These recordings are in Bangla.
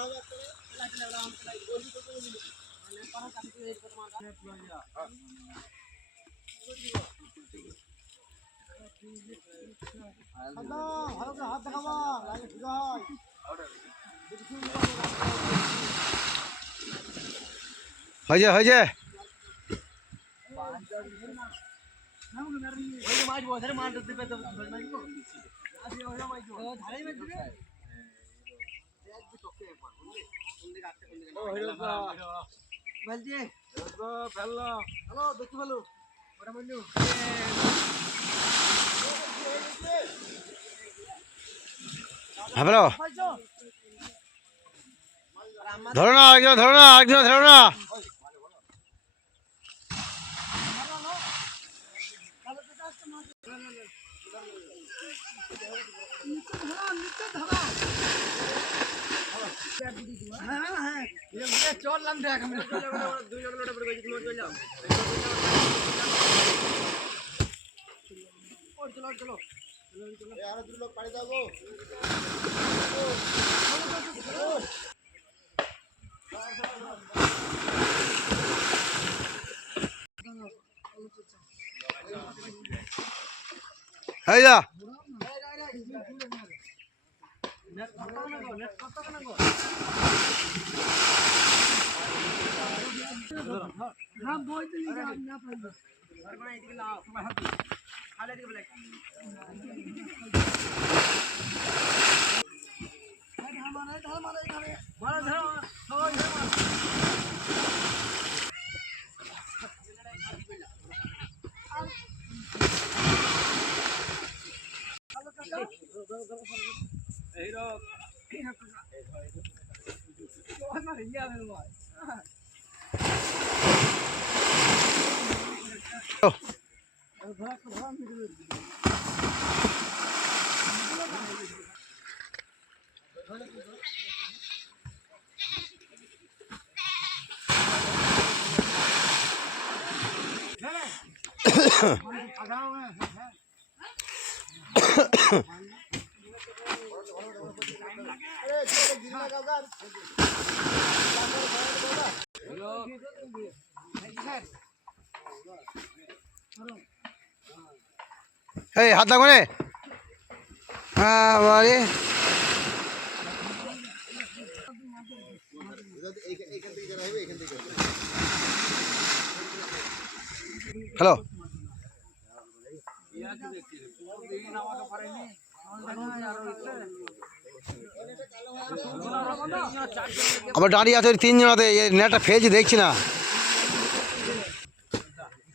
হয়েছে হ্যালো ধরো না একজন ধরো না একজন ধরো না চললাম দেখ চলো আরো দুটো লোক পাড়ি যাবো এই যা এই হাত লাগো রে হ্যাঁ বাড়ি হ্যালো আবার দাঁড়িয়ে আছে তিনজন হাতে নেটটা ফেলছি দেখছি না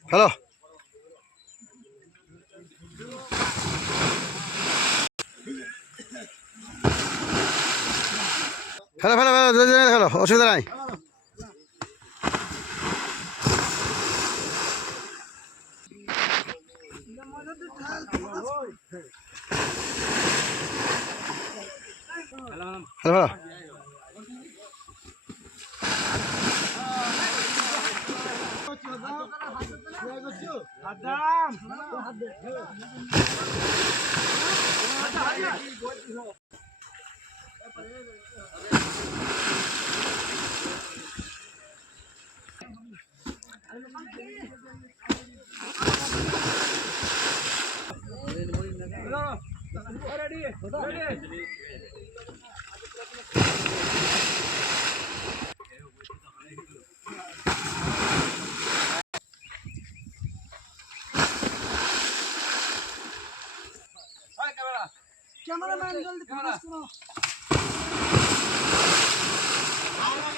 হ্যালো ফেলো ফেলো ফেলো ফেলো অসুবিধা নাই হ্যালো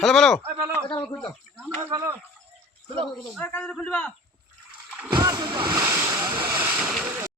হ্যালো হ্যালো হ্যালো